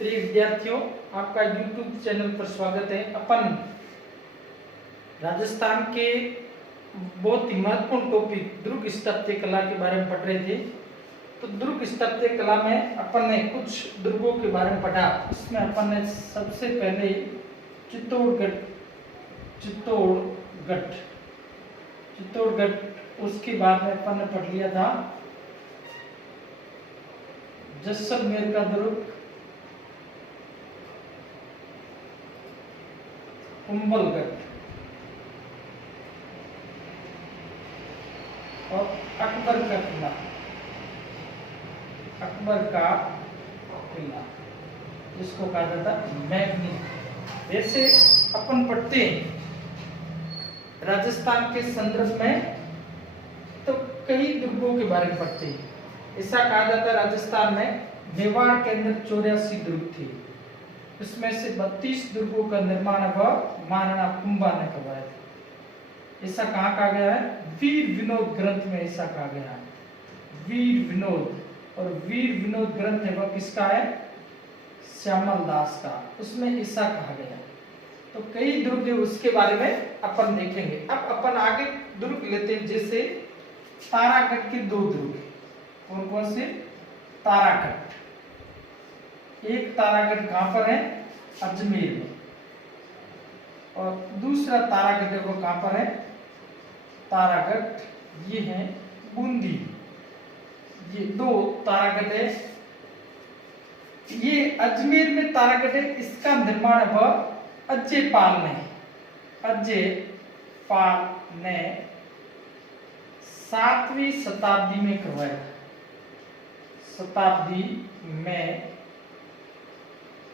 प्रिय विद्यार्थियों, आपका YouTube चैनल पर स्वागत है। अपन राजस्थान के बहुत ही महत्वपूर्ण टॉपिक दुर्ग स्थापत्य कला के बारे में पढ़ रहे थे। तो दुर्ग स्थापत्य कला में अपन ने कुछ दुर्गों के बारे में पढ़ा। इसमें अपन ने सबसे पहले चित्तौड़गढ़ उसके बाद में अपन ने पढ़ लिया था जैसलमेर का दुर्ग, कुंभलगढ़ और अकबर का किला जिसको कहा जाता मैग्नी। वैसे अपन पढ़ते हैं राजस्थान के संदर्भ में तो कई दुर्गों के बारे में पढ़ते हैं। ऐसा कहा जाता है राजस्थान में मेवाड़ के अंदर 84 दुर्ग थे। इसमें से 32 दुर्गों का निर्माण महाराणा कुंभा ने करवाया था। ऐसा कहाँ कहा गया है? वीर विनोद ग्रंथ में ऐसा कहा गया है। वीर विनोद ग्रंथ है वह किसका है? श्यामल दास का। उसमें ऐसा कहा गया है। तो कई दुर्ग है, उसके बारे में अपन देखेंगे। अब अपन आगे दुर्ग लेते हैं। जैसे तारागढ़ के 2 दुर्ग है। कौन कौन से? तारागढ़। एक तारागढ़ कहां पर है? अजमेर में। और दूसरा तारागढ़ वो कहां पर है? तारागढ़ ये है बूंदी। ये 2 तारागढ़ है। ये अजमेर में तारागढ़ है। इसका निर्माण वह अजय पाल ने 7वीं शताब्दी में करवाया था। शताब्दी में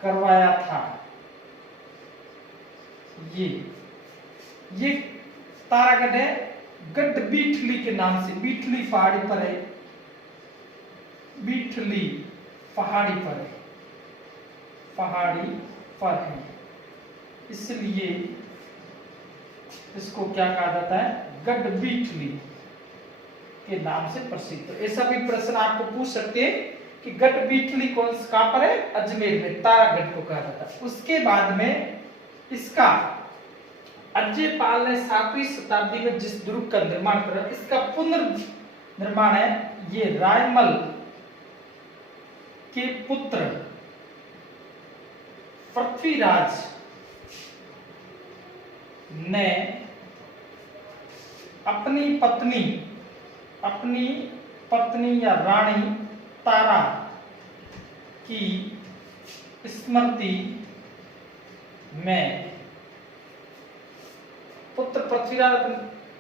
करवाया था। ये तारागढ़ है गढ़ बीठली के नाम से। बीठली पहाड़ी पर है। बीठली पहाड़ी पर है, इसलिए इसको क्या कहा जाता है? गढ़ बीठली के नाम से प्रसिद्ध। तो ऐसा भी प्रश्न आपको पूछ सकते हैं कि गढ़ बीठली कहां पर है? अजमेर में। तारागढ़ को कहा जाता है। उसके बाद में इसका अजय पाल ने 7वीं शताब्दी में जिस दुर्ग का निर्माण करा, इसका पुनर्निर्माण है ये रायमल के पुत्र पृथ्वीराज ने अपनी पत्नी या रानी तारा की स्मृति में, पुत्र पृथ्वीराज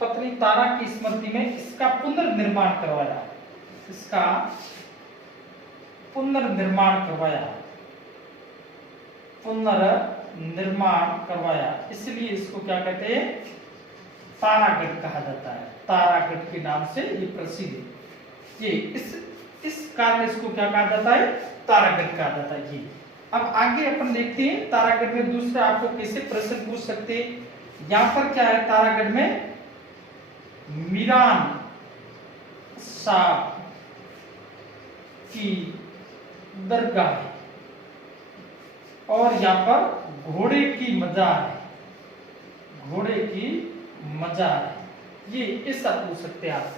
पत्नी तारा की स्मृति में इसका पुनर्निर्माण करवाया। इसलिए इसको क्या कहते हैं? तारागढ़ कहा जाता है। तारागढ़ के नाम से ये प्रसिद्ध है। ये इस कारण इसको क्या कहा जाता है? तारागढ़ कहा जाता है। ये अब आगे अपन देखते हैं तारागढ़ में दूसरा आपको कैसे प्रश्न पूछ सकते हैं। यहाँ पर क्या है? तारागढ़ में मीरान साहब की दरगाह है और यहाँ पर घोड़े की मजार है। ये ऐसा पूछ सकते हैं आप।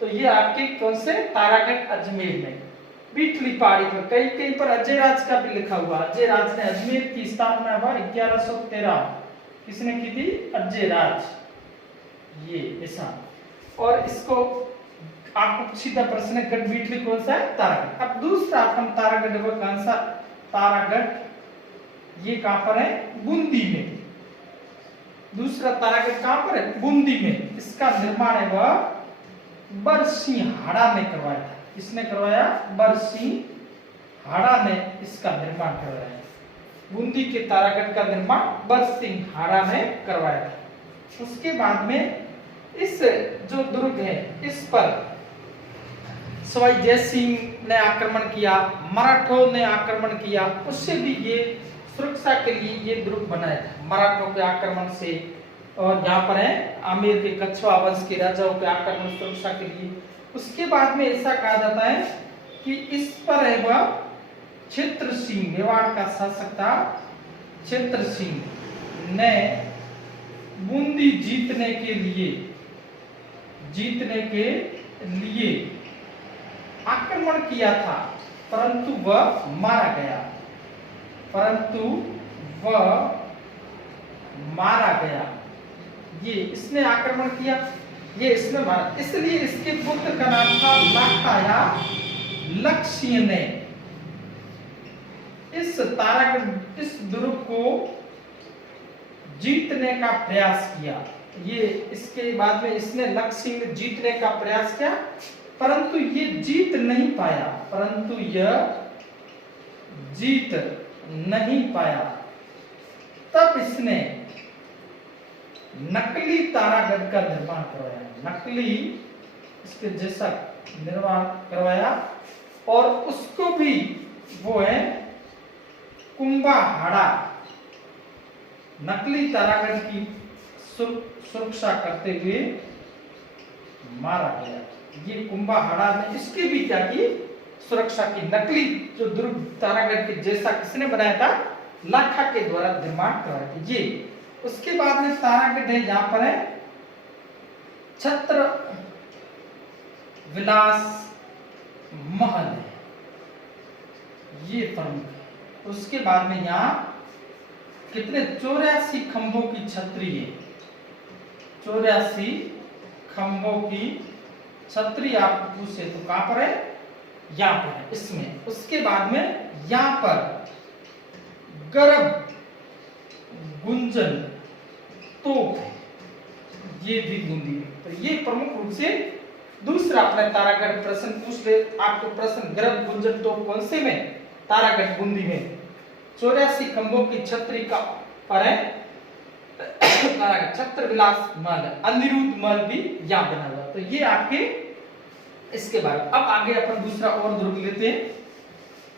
तो ये आपके कौन से? तारागढ़ अजमेर में बीठली पहाड़ी पर। कहीं पर अजय राज का भी लिखा हुआ। अजय राज ने अजमेर की स्थापना 1113 किसने की थी? अजय राज। ये ऐसा। और इसको आपको सीधा प्रश्न है गढ़ बीठली कौन सा है? तारागढ़। अब दूसरा अपन तारागढ़ कौन सा? तारागढ़ ये कहां पर है? बूंदी में। दूसरा तारागढ़ कहां पर है? बूंदी में। इसका निर्माण है वह बरसिंहाड़ा ने करवाया था। किसने करवाया? बरसिंहाड़ा ने इसका निर्माण करवाया है। बूंदी के तारागढ़ का निर्माण बरसिंहाड़ा ने करवाया था। उसके बाद में इस जो दुर्ग है इस पर सवाई जय सिंह ने आक्रमण किया, मराठों ने आक्रमण किया। उससे भी ये सुरक्षा के लिए ये दुर्ग बनाया था मराठों के आक्रमण से। और यहाँ पर है आमेर के कछवा वंश के राजाओं के आक्रमण सुरक्षा के लिए। उसके बाद में ऐसा कहा जाता है कि इस पर है वह क्षेत्र सिंह, मेवाड़ का शासक था क्षेत्र सिंह ने बूंदी जीतने के लिए आक्रमण किया था, परंतु वह मारा गया। ये इसने आक्रमण किया, ये इसने मारा, इसलिए इसके पुत्र का नाम था लाखा या लक्ष्य ने इस दुर्ग को जीतने का प्रयास किया। ये इसके बाद में इसने लक्ष्य में जीतने का प्रयास किया, परंतु ये जीत नहीं पाया। तब इसने नकली तारागढ़ का निर्माण करवाया, नकली इसके जैसा निर्माण करवाया, और उसको भी वो है कुंभाहाड़ा, नकली तारागढ़ की सुरक्षा करते हुए मारा गया। ये कुंभाहाड़ा ने इसकी भी क्या की, सुरक्षा की। नकली जो दुर्ग तारागढ़ के जैसा किसने बनाया था, लाखा के द्वारा निर्माण करवाया। ये उसके बाद में तारागढ़ है, यहाँ पर है छत्र विलास महल है, ये प्रमुख है। उसके बाद में यहाँ कितने 84 खंभों की छतरी है, 84 खंभों की छतरी आपको पूछे तो कहां पर है, यहाँ पर है इसमें। उसके बाद में यहाँ पर गर्भ गुंजन तोप है, ये भी बूंदी है। तो ये प्रमुख रूप से दूसरा अपने तारागढ़ प्रश्न पूछ ले आपको, प्रश्न गर्भ गुंजन तोप कौन से में, तारागढ़ बूंदी में। 84 खंभों की छतरी का पर है तारागढ़, छत्र विलास महल, अनिरुद्ध महल भी यहाँ बना हुआ। तो ये आपके इसके बाद। अब आगे अपन दूसरा और दुर्ग लेते हैं।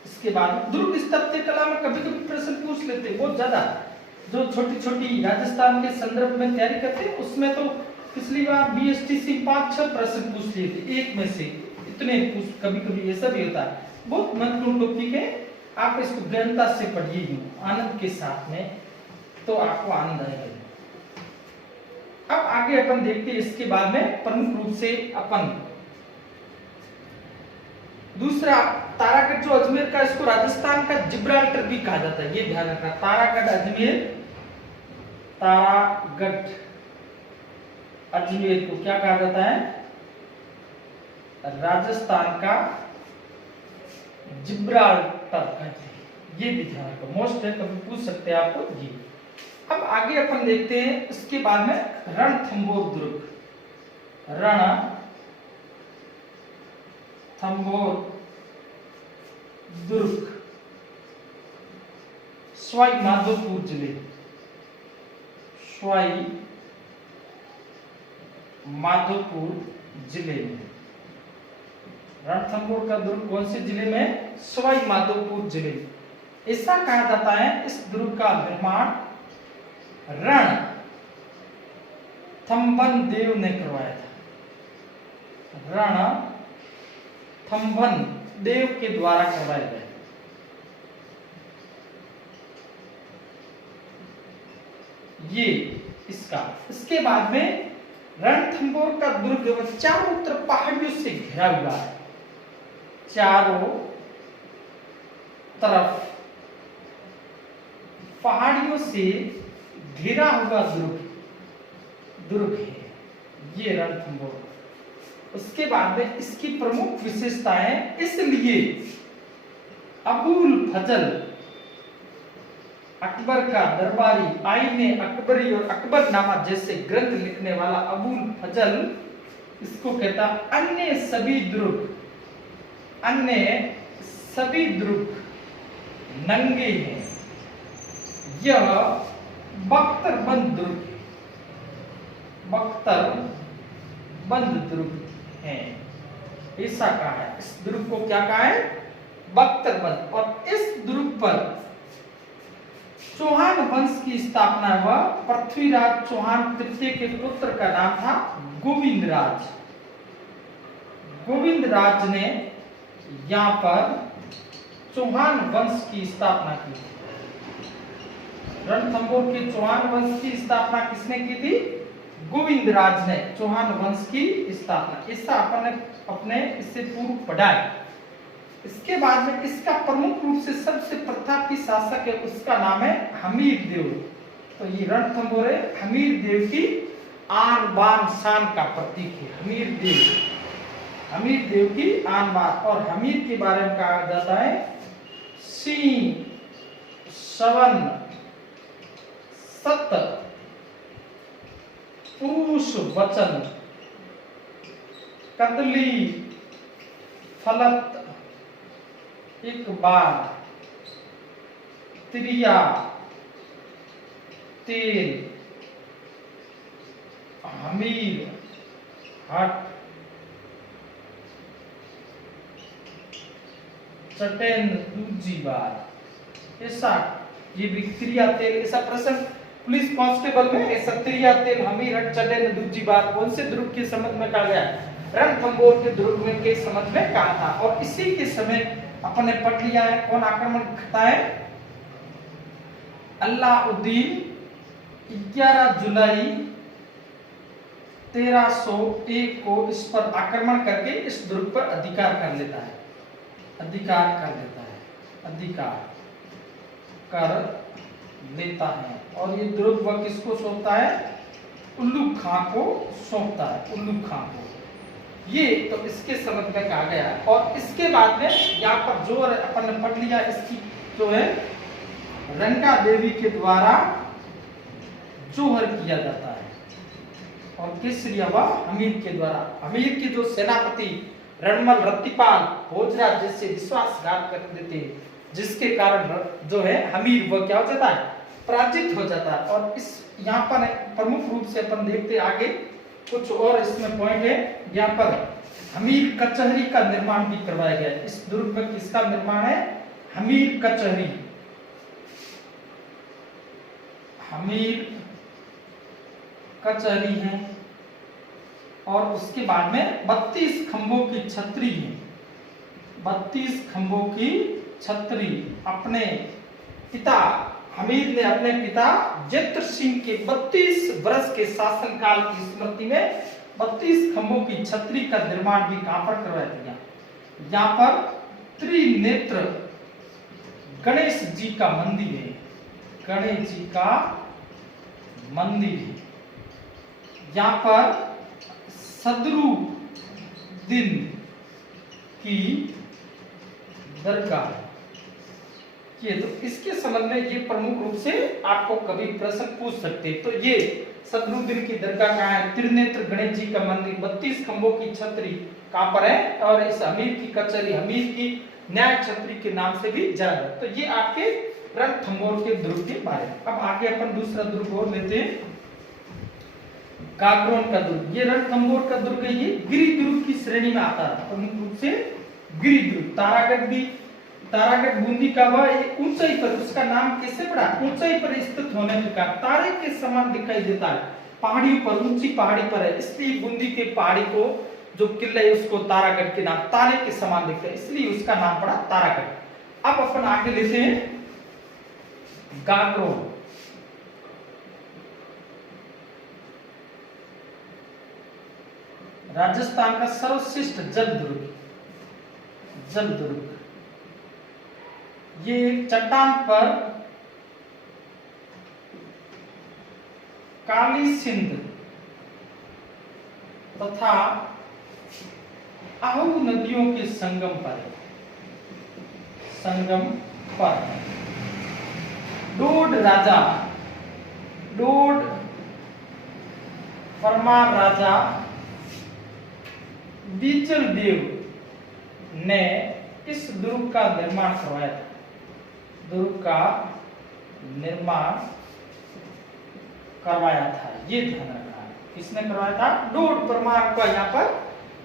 इसके बाद दुर्ग स्थापत्य कला में कभी कभी प्रश्न पूछ लेते हैं, बहुत ज्यादा जो छोटी छोटी राजस्थान के संदर्भ में तैयारी करते हैं, उसमें तो पिछली बार बीएसटीसी 5-6 प्रश्न पूछ लिए थे, एक में से इतने पूछ, कभी कभी ऐसा भी होता है। बहुत महत्वपूर्ण टॉपिक है, आप इसको गहनता से पढ़िए आनंद के साथ में, तो आपको आनंद आएगा। अब आगे अपन देखते हैं इसके बाद में प्रमुख रूप से अपन दूसरा तारागढ़ जो अजमेर का, इसको राजस्थान का जिब्राल्टर भी कहा जाता है, ये ध्यान रखना। तारागढ़ अजमेर को क्या कहा जाता है, राजस्थान का जिब्राल्टर कहते हैं, ये भी ध्यान रखो, मोस्ट है, कभी पूछ सकते हैं आपको ये। अब आगे अपन देखते हैं इसके बाद में रणथंभौर दुर्ग, रणथंभौर दुर्ग सवाई माधोपुर जिले, सवाई माधोपुर जिले में। रणथंभौर का दुर्ग कौन से जिले में, सवाई माधोपुर जिले में। ऐसा कहा जाता है इस दुर्ग का निर्माण रणथंभन देव ने करवाया था, रणथंभन देव के द्वारा करवाया गया। ये इसका। इसके बाद में रणथंभौर का दुर्ग चारों तरफ पहाड़ियों से घिरा हुआ है, चारों तरफ पहाड़ियों से घिरा हुआ दुर्ग है ये रणथंभौर। उसके बाद में इसकी प्रमुख विशेषताएं, इसलिए अबुल फजल अकबर का दरबारी आईने अकबरी और अकबरनामा जैसे ग्रंथ लिखने वाला अबुल फजल इसको कहता, अन्य सभी दुर्ग नंगे हैं, यह बख्तरबंद दुर्ग है, ऐसा कहा है। इस दुर्ग को क्या कहा है, बख्तरबंद। और इस दुर्ग पर चौहान वंश की स्थापना हुआ। पृथ्वीराज चौहान तृतीय के पुत्र का नाम था गोविंदराज। गोविंदराज ने यहाँ पर चौहान वंश की स्थापना की थी। रणथंभौर के चौहान वंश की स्थापना किसने की थी? गोविंदराज ने चौहान वंश की स्थापना। इसका अपन ने अपने इससे पूर्व पढ़ा है। इसके बाद में इसका प्रमुख रूप से सबसे प्रतापी शासक है, उसका नाम है हमीर देव। तो ये रणथंभौर हमीर देव की आन बान शान का प्रतीक है। हमीर देव की आन बान। और हमीर के बारे में कहा जाता है सिंह, सवन, सत, पुरुष वचन, कदली, फलत, एक बार, त्रिया, तेल, हमीर, हट, चटेन दूजी बार। ऐसा ये भी त्रिया तेल, ऐसा प्रश्न पुलिस कांस्टेबल में ऐसा त्रिया तेल, हमीर, हट, चटेन दूजी बार कौन से दुर्ग के संबंध में कहा गया? रणथंभौर के दुर्ग में के संबंध में कहा था। और इसी के समय अपन ने पढ़ लिया है कौन आक्रमण करता है? अल्लाउद्दीन 11 जुलाई 1301 को इस पर आक्रमण करके इस दुर्ग पर अधिकार कर लेता है। अधिकार कर लेता है। और ये दुर्ग वह किसको सौंपता है? उल्लू खां को सौंपता है। उल्लू खां को। ये तो इसके संबंध में कहा गया। और इसके बाद में यहाँ पर जो अपन ने पढ़ लिया, इसकी जो है रंका देवी के द्वारा जोहर किया जाता है। और किस लिए? वह हमीर के द्वारा। हमीर के जो सेनापति रणमल, रत्तिपाल, भोजराज जैसे विश्वासघात कर देते, जिसके कारण जो है हमीर वह क्या हो जाता है? पराजित हो जाता है। और इस यहाँ पर प्रमुख रूप से अपन देखते आगे कुछ और इसमें पॉइंट है। यहाँ पर हमीर कचहरी का निर्माण भी करवाया गया है। इस दुर्ग में किसका निर्माण है? हमीर कचहरी। हमीर कचहरी है। और उसके बाद में 32 खंभों की छतरी है। 32 खंभों की छतरी अपने पिता हमीर ने अपने पिता जैत्र सिंह के 32 वर्ष के शासनकाल की स्मृति में 32 खंभों की छतरी का निर्माण भी कहां पर करवाया गया? यहाँ पर त्रिनेत्र गणेश जी का मंदिर है। गणेश जी का मंदिर है। यहाँ पर सदरुद्दीन की दरगाह। ये तो इसके संबंध में ये प्रमुख रूप से आपको कभी प्रश्न पूछ सकते हैं। तो ये सदरुद्दीन की दरगाह कहाँ है? त्रिनेत्र गणेश जी का मंदिर, 32 खंभों की छतरी कहाँ पर है? और इस हमीर की कचहरी, हमीर की न्याय छतरी के नाम से भी जाना जाता है। तो ये आपके रणथंभौर के दुर्ग के बारे में। अब आगे अपन दूसरा दुर्ग और लेते हैं, गागरोन का दुर्ग। ये रणथंभौर का दुर्ग है। ये गिरि दुर्ग की श्रेणी में आता है प्रमुख रूप से। गिरि दुर्ग, तारागढ़ भी, तारागढ़ बूंदी का वह एक ऊंचाई पर, उसका नाम कैसे पड़ा? ऊंचाई पर स्थित होने के कारण तारे के समान दिखाई देता है। पहाड़ी पर, ऊंची पहाड़ी पर है, इसलिए बूंदी के पहाड़ी को जो किला है उसको तारागढ़ के नाम, तारे के समान दिखता है, इसलिए उसका नाम पड़ा तारागढ़। अब अपन आगे लेते हैं गागरोन। राजस्थान का सर्वश्रेष्ठ जल दुर्ग। ये चट्टान पर काली सिंध तथा आहू नदियों के संगम पर डोड परमार राजा बीचल देव ने इस दुर्ग का निर्माण करवाया था। ये ध्यान रखना है। किसने करवाया था? डोड परमार का यहाँ पर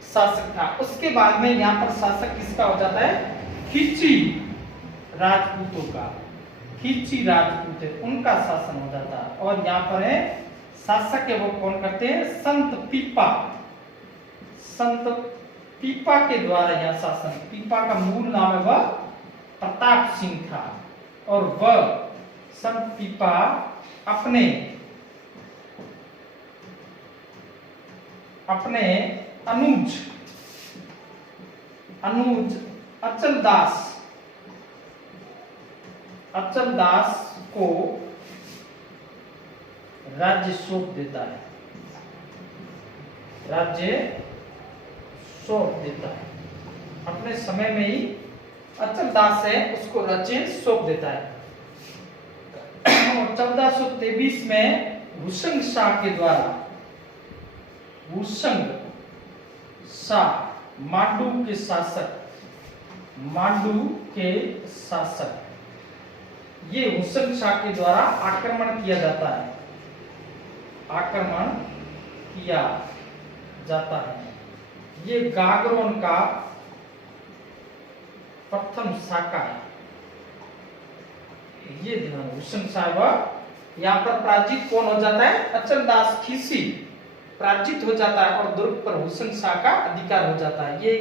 शासक था। उसके बाद में यहाँ पर शासक किसका हो जाता है? खींची राजपूतों का। खींची राजपूत है, उनका शासन हो जाता है। और यहाँ पर है शासक है वो कौन करते हैं? संत पीपा के द्वारा यह शासन। पीपा का मूल नाम है वह प्रताप सिंह था और वह संत पीपा अपने अनुज अचल दास को राज्य सौंप देता है। अपने समय में ही अचल दास है उसको राज्य सौंप देता है। और 1423 में हुसंग शाह के द्वारा मांडू के शासक ये हुसंग शाह के द्वारा आक्रमण किया जाता है। ये गागरोन का प्रथम शाखा है। ये ध्यान हुसंग शाह यहाँ पर पराजित कौन हो जाता है? अचल दास खीसी पराजित हो जाता है और दुर्ग पर हुसंग शाह का अधिकार हो जाता है। ये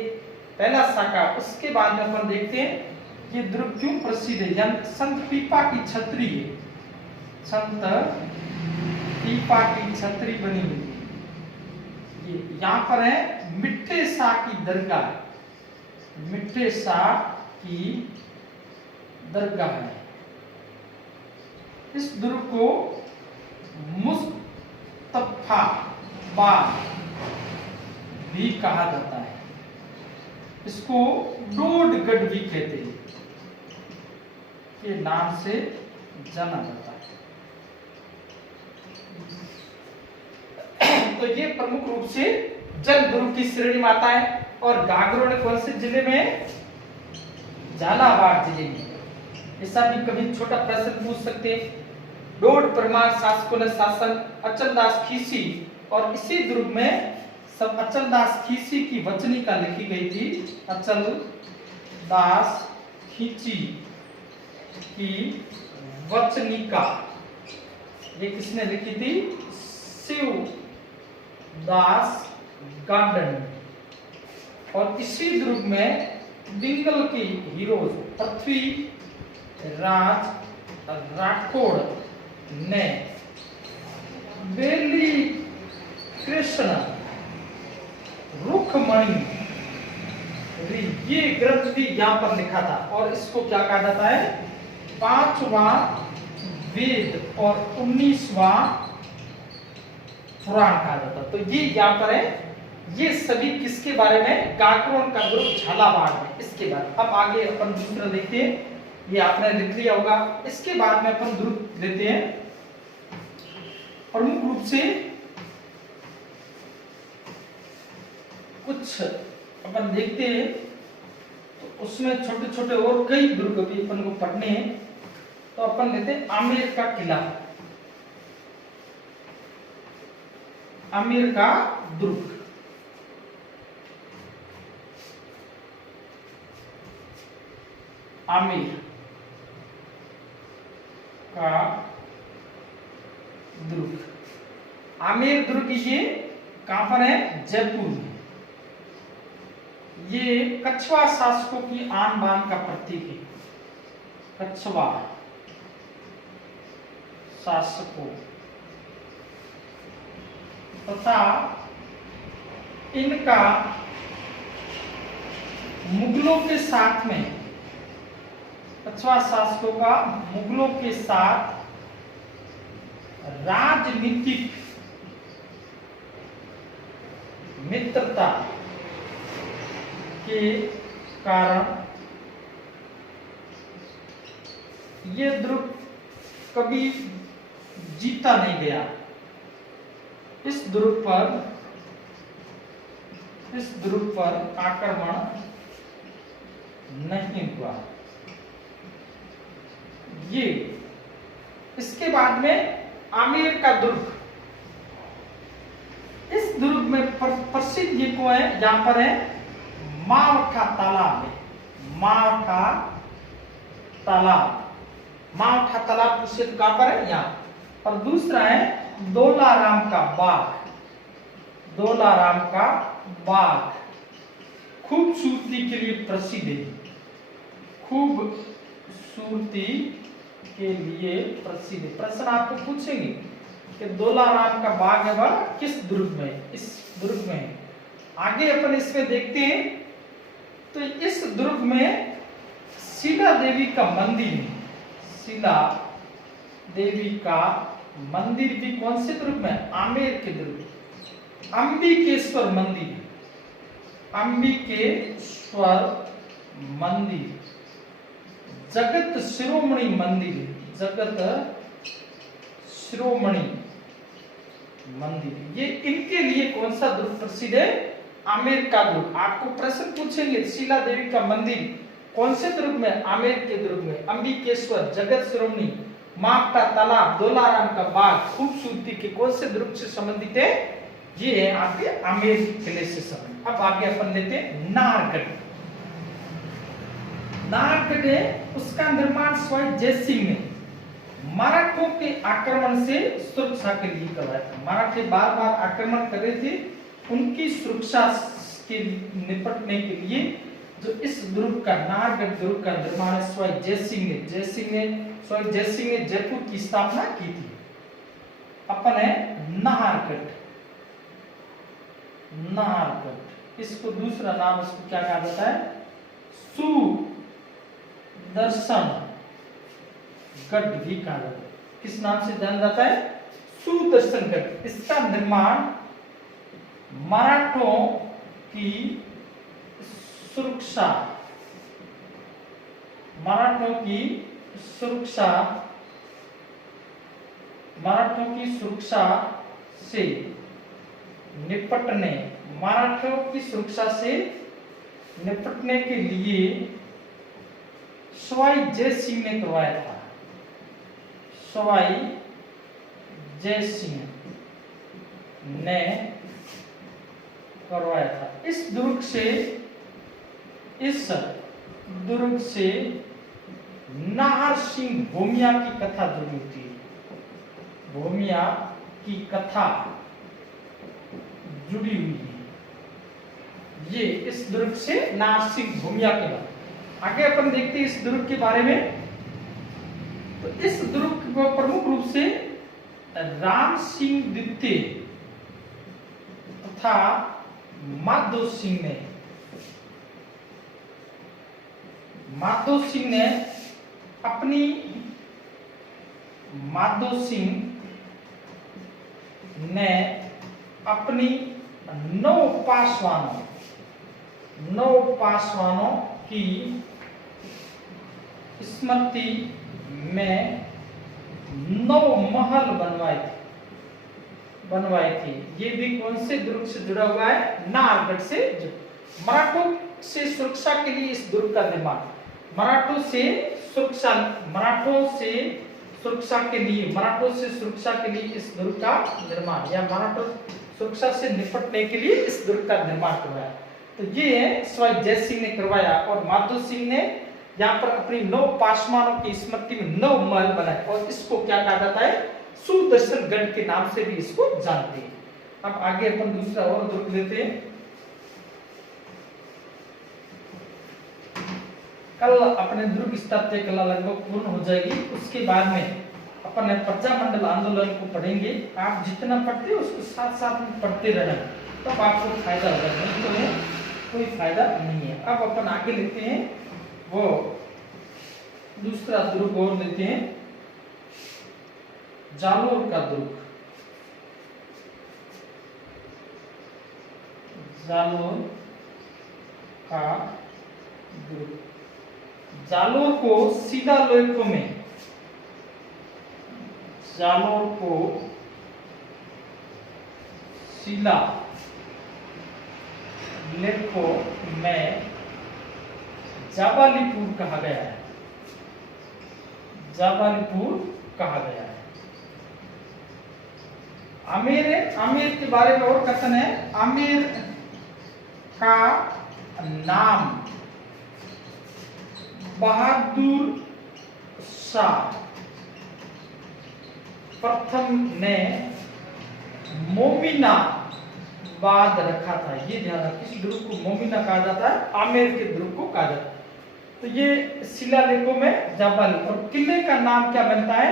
पहला शाखा। उसके बाद में अपन देखते हैं ये दुर्ग क्यों प्रसिद्ध है। संत पीपा की छतरी है। संत पीपा की छतरी बनी हुई है। ये यहाँ पर है मिट्टे शाह की दरगाह। मिट्टे शाह की दरगाह है। इस दुर्ग को मुस्तफाबाद भी कहा जाता है। इसको डोडगढ़ भी कहते हैं के नाम से जाना जाता है। तो ये प्रमुख रूप से जल दुर्ग की श्रेणी में आता है। और गागरोन कौन से जिले में? झालावाड़ जिले में। ऐसा भी कभी छोटा प्रश्न पूछ सकते हैं। डोड परमार शासकों ने शासन अचल दास खीसी और इसी दुर्ग में सब अचल दास खीसी की वचनिका लिखी गई थी। अचल दास खींची की वचनिका ये किसने लिखी थी? शिव दास गार्डन। और इसी दुर्ग में बिंगल के हीरोज पृथ्वी राज राठौड़ ने बेली कृष्ण रुखमणि ये ग्रंथ भी यहाँ पर लिखा था। और इसको क्या कहा जाता है? 5वां वेद और 19वां पुराण कहा जाता। तो ये यहाँ पर है। ये सभी किसके बारे में? गागरोन का दुर्ग झालावाड़ में। इसके बाद अब आगे अपन दूसरा देखते हैं। ये आपने लिख लिया होगा। इसके बाद में अपन दुर्ग लेते हैं। प्रमुख रूप से कुछ अपन देखते हैं तो उसमें छोटे छोटे और कई दुर्ग भी अपन को पढ़ने हैं। तो अपन लेते हैं आमेर का किला। आमेर का दुर्ग। आमेर का दुर्ग। आमेर दुर्ग ये कहां पर है? जयपुर में। ये कछवा शासकों की आन बान का प्रतीक है। कछवा शासकों तथा इनका मुगलों के साथ में कछवा शासकों का मुगलों के साथ राजनीतिक मित्रता के कारण ये दुर्ग कभी जीता नहीं गया। इस दुर्ग पर आक्रमण नहीं हुआ। ये इसके बाद में आमेर का दुर्ग। इस दुर्ग में प्रसिद्ध ये को है, यहां पर है मावठा तालाब है। मावठा तालाब प्रसिद्ध कहां पर है? यहाँ। और दूसरा है दोलाराम का बाग। खूबसूरती के लिए प्रसिद्ध है। खूबसूरती के लिए प्रसिद्ध है। प्रश्न आपको पूछेंगे कि दोलाराम का बाग है वह किस दुर्ग में है? इस दुर्ग में है। आगे अपन इसमें देखते हैं तो इस दुर्ग में शीला देवी का मंदिर है। शीला देवी का मंदिर भी कौन से दुर्ग में? आमेर के दुर्ग। अंबिकेश्वर मंदिर, अंबिकेश्वर मंदिर, जगत शिरोमणि मंदिर, जगत शिरोमणि मंदिर, ये इनके लिए कौन सा दुर्ग प्रसिद्ध है? आमेर का दुर्ग। आपको प्रश्न पूछेंगे शीला देवी का मंदिर कौन से दुर्ग में? आमेर के दुर्ग में। अंबिकेश्वर, जगत शिरोमणि, मां का तालाब, दोलाराम का बाग, खूबसूरती के कौन से दुर्ग से संबंधित है? ये है आपके आमेर किले से संबंधित। अब आगे अपन लेते हैं नाहरगढ़। नाहरगढ़ है, उसका निर्माण स्वयं जयसिंह ने मराठों के आक्रमण से सुरक्षा के लिए करवाया था। मराठे बार बार आक्रमण कर रहे थे, उनकी सुरक्षा के निपटने के लिए जो इस दुर्ग का, नाहरगढ़ दुर्ग का निर्माण है स्वयं जयसिंह ने स्वयं जयसिंह ने जयपुर की स्थापना की थी। अपन है नाहरगढ़। नाहरगढ़, इसको दूसरा नाम इसको क्या कहा जाता है? सुदर्शन गढ़ भी कहा जाता है। किस नाम से जाना जाता है? सुदर्शन गढ़। इसका निर्माण मराठों की सुरक्षा, मराठों की सुरक्षा से निपटने, मराठों की सुरक्षा से निपटने के लिए सवाई जयसिंह ने करवाया था। सवाई जयसिंह ने करवाया था। इस दुर्ग से नाहर सिंह भूमिया की कथा जुड़ी होती है। भूमिया की कथा जुड़ी हुई है। ये इस दुर्ग से नाहर सिंह भूमिया के बाद आगे अपन देखते हैं इस दुर्ग के बारे में। तो इस दुर्ग को प्रमुख रूप से राम सिंह द्वितीय तथा माधो सिंह ने अपनी नौ पासवानों की स्मृति में 9 महल बनवाए थे। ये भी कौन से दुर्ग से जुड़ा हुआ है? नाहरगढ़ से। मराठों से सुरक्षा के लिए इस दुर्ग का निर्माण, मराठों से सुरक्षा के लिए इस दुर्ग का निर्माण, या मराठों सुरक्षा से निपटने के लिए इस दुर्ग का निर्माण करवाया। तो ये है स्वयं जयसिंह ने करवाया, और माधो सिंह ने यहाँ पर अपनी 9 पासवानों की स्मृति में 9 महल बनाए, और इसको क्या कहा जाता है? सुदर्शन गढ़ के नाम से भी इसको जानते हैं। अब आगे अपन दूसरा और दुर्ग लेते हैं। कल अपने दुर्ग स्थापत्य कला लगभग पूर्ण हो जाएगी। उसके बाद में अपन प्रजामंडल आंदोलन को पढ़ेंगे। आप जितना पढ़ते हो उसको साथ साथ में पढ़ते रहना, तब आपको फायदा होगा, नहीं तो कोई फायदा नहीं है। अब अपन आगे लेते हैं वो दूसरा दुर्ग और लेते हैं, जालोर का दुर्ग। जालोर का दुर्ग, जालोर को शिलालेखों में, जालोर को शिला लेखों में जाबालीपुर कहा गया है। जाबालीपुर कहा गया है। आमेर के बारे में और कथन है। आमेर का नाम बहादुर शाह प्रथम ने मोमिनाबाद रखा था। ये ध्यान रखिए, इस दुर्ग को मोमिना कहा जाता है, आमेर के दुर्ग को कहा जाता है। तो ये शिलालेखों में जापालिक। और किले का नाम क्या बनता है?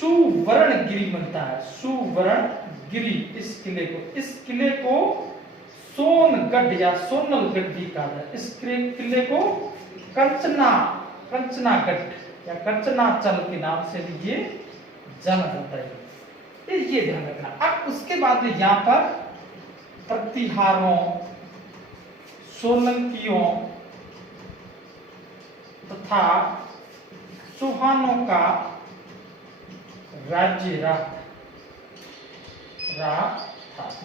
सुवर्णगिरी बनता है, सुवर्णगिरी। इस किले को सोनगढ़ या सोनलगढ़ भी कहा जाता है। इस किले को कंचनागढ़ या कंचनाचल के नाम से भी ये जाना जाता है। ये ध्यान रखना। अब उसके बाद में यहाँ पर प्रतिहारों, सोलंकियों तथा चौहानों का राज्य था।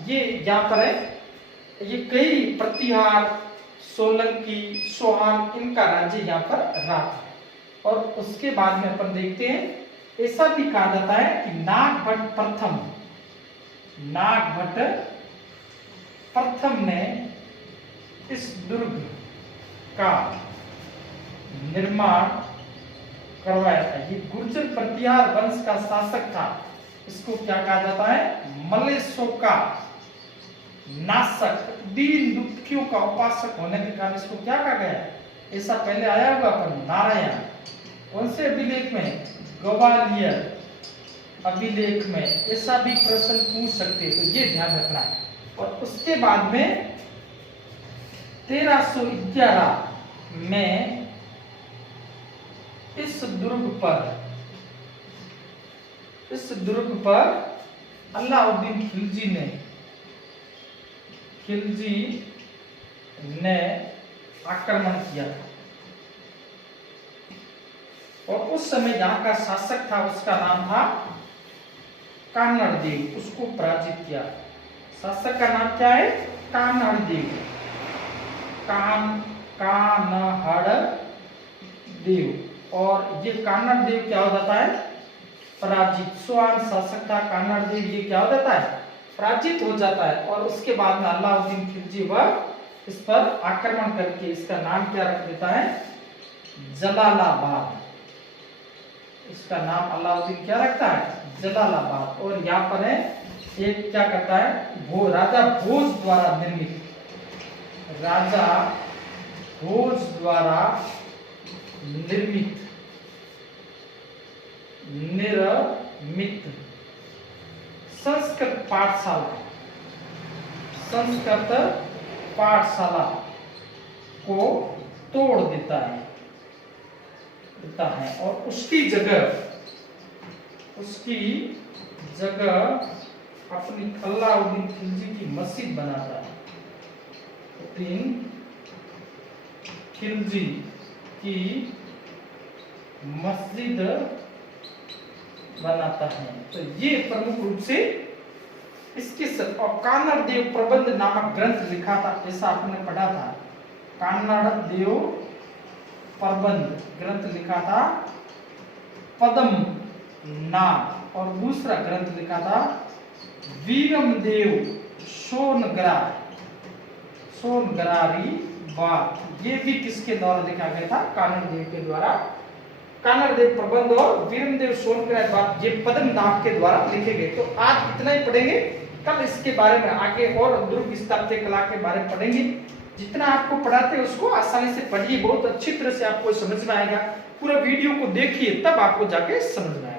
ये यहाँ पर है, ये कई प्रतिहार, सोलंकी, चौहान, इनका राज्य यहाँ पर रहा था। और उसके बाद में अपन देखते हैं, ऐसा भी कहा जाता है कि नागभट्ट प्रथम ने इस दुर्ग का निर्माण करवाया था। ये गुर्जर प्रतिहार वंश का शासक था। इसको क्या कहा जाता है? मलेशों का नाशक, दीन दुखियों का उपासक होने के कारण इसको क्या कहा गया? ऐसा पहले आया होगा पर नारायण। कौन से अभिलेख में? ग्वालियर अभिलेख में। ऐसा भी प्रश्न पूछ सकते, तो ये ध्यान रखना है। और उसके बाद में 1311 में इस दुर्ग पर अलाउद्दीन खिलजी ने आक्रमण किया था। और उस समय यहाँ का शासक था, उसका नाम था कान्हड़देव। उसको पराजित किया। शासक का नाम क्या है? कान्हड़देव। कान्हड़देव। और ये कान्हड़देव क्या हो जाता है? पराजित। चौहान शासक था कान्हड़देव, ये क्या हो जाता है? पराजित हो जाता है। और उसके बाद में अलाउद्दीन खिलजी वह इस पर आक्रमण करके इसका नाम क्या रख देता है? जलालाबाद। इसका नाम अलाउद्दीन क्या रखता है? जलालाबाद। और यहाँ पर है एक क्या करता है? राजा भोज द्वारा निर्मित, निर्मित संस्कृत पाठशाला को तोड़ देता है और उसकी जगह अपनी अलाउद्दीन खिलजी की मस्जिद बनाता है। खिलजी की मस्जिद बनाता है। तो ये प्रमुख रूप से इसके और कान्हड़देव प्रबंध नामक ग्रंथ लिखा था, ऐसा आपने पढ़ा था। कान्हड़देव प्रबंध ग्रंथ लिखा था पद्म नाग। और दूसरा ग्रंथ लिखा था वीरमदेव सोनगरारी बात। ये भी किसके द्वारा लिखा गया था? कान्हड़देव के द्वारा। कान्हड़देव प्रबंध और वीरमदेव सोनगरारी बात ये पद्म नाग के द्वारा लिखे गए। तो आज इतना ही पढ़ेंगे, कल इसके बारे में आगे और दुर्ग स्थापत्य कला के बारे में पढ़ेंगे। जितना आपको पढ़ाते हैं उसको आसानी से पढ़िए, बहुत अच्छी तरह से आपको समझ में आएगा। पूरा वीडियो को देखिए, तब आपको जाके समझ में आएगा।